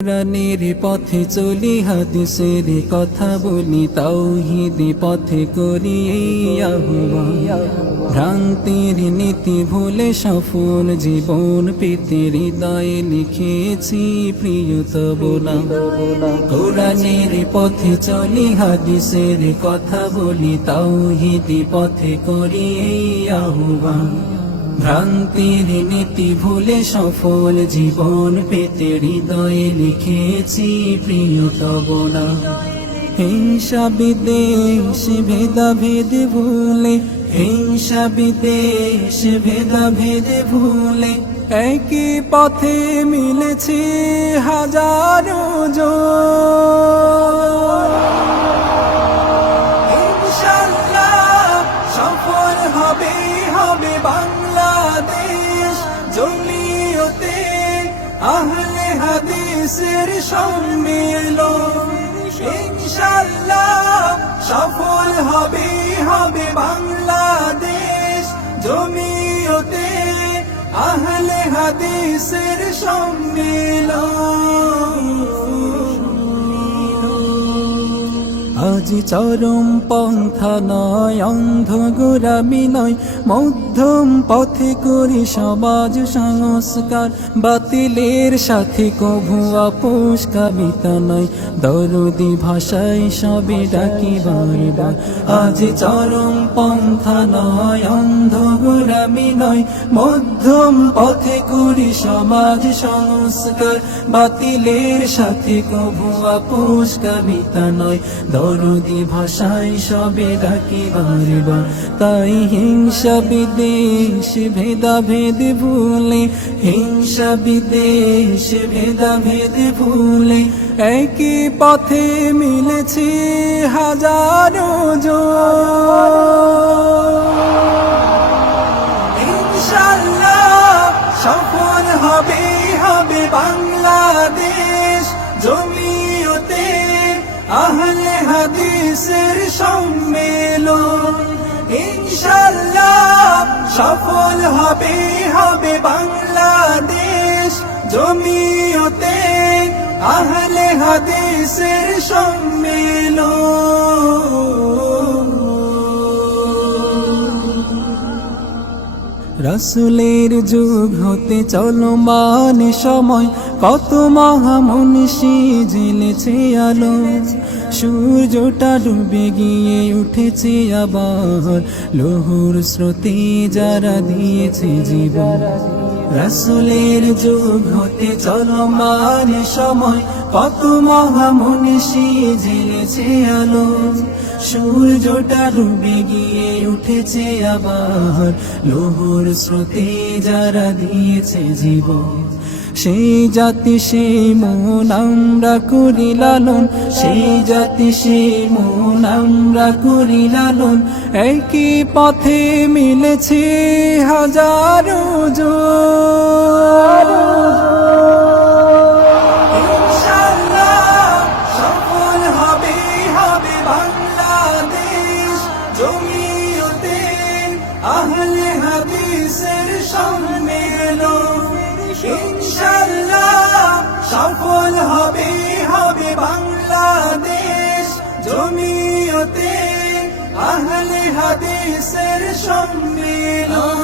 কোরআনের পথে চলি, হাদিসের কথা বলি, তাওহীদ পথে করি এই আহ্বান। ভ্রান্তির নীতি ভুলে সফল জীবন পেতে হৃদয়ে লিখেছি প্রিয়তম নাম। কোরআনের পথে চলি, হাদিসের কথা বলি, তাওহীদ পথে করি এই আহ্বান। ভ্রান্তির নীতি ভুলে সফল জীবন পেতে হৃদয়ে লিখেছি প্রিয়তম নাম। হিংসা বিদ্বেষ ভেদাভেদ ভুলে, হিংসা বিদ্বেষ ভেদাভেদ ভুলে একই পথে মিলেছে হাজারো জন। ইনশাআল্লাহ সফল হবে বাংলাদেশ, জমিয়তে আহলে হাদিসের সম্মেলন। ইনশাআল্লাহ সফল হবে বাংলাদেশ, জমিয়তে আহলে হাদিসের সম্মেলন। আজ চরম পন্থা নয়, অন্ধ গোলামি নয়, মধ্যম পথে করি সমাজ সংস্কার। বাতিলের সাথে কভু আপোষ কাবিতা নয়, দরদি ভাষায় সবে ডাকি বারবার। আজ চরম পন্থা নয়, অন্ধ গোলামি নয়, মধ্যম পথে করি সমাজ সংস্কার। বাতিলের সাথে কভু আপোষ কাবিতা নয়, দরদি ভাষায় সবে ডাকি বারবার। তাই হিংসা বিদ্বেষ ভেদাভেদ ভুলে, হিংসা বিদ্বেষ ভেদাভেদ ভুলে একই পথে মিলেছে হাজারো জন। ইনশাআল্লাহ সফল হবে বাংলাদেশ, জমিয়তে আহলে হাদিসের সম্মেলন। ইনশাআল্লাহ সফল হবে বাংলাদেশ, জমিয়তে আহলে হাদিসের সম্মেলন। রাসূলের যুগ হতে চলমান সময়, কত মহামনীষী জ্বেলেছে আলো। সূর্যটা ডুবে গিয়ে উঠেছে আবার, লৌহর স্রোতে যারা দিয়েছে জীবন। রাসূলের যুগ হতে চলমান সময়, কত মহামনীষী জ্বেলেছে আলো। সূর্যটা ডুবে গিয়ে উঠেছে আবার, লৌহর স্রোতে যারা দিয়েছে জীবন। সেই জাতি সেই মন আমরা করি লালন, সেই জাতি সেই মন আমরা করি লালন। একই পথে মিলেছে হাজারো জন। ইনশাআল্লাহ সফল হবে বাংলাদেশ, জমিয়তে আহলে হাদিসের সম্মেলন। ইনশাআল্লাহ সফল হবে বাংলাদেশ, জমিয়তে আহলে হাদিসের সম্মেলন।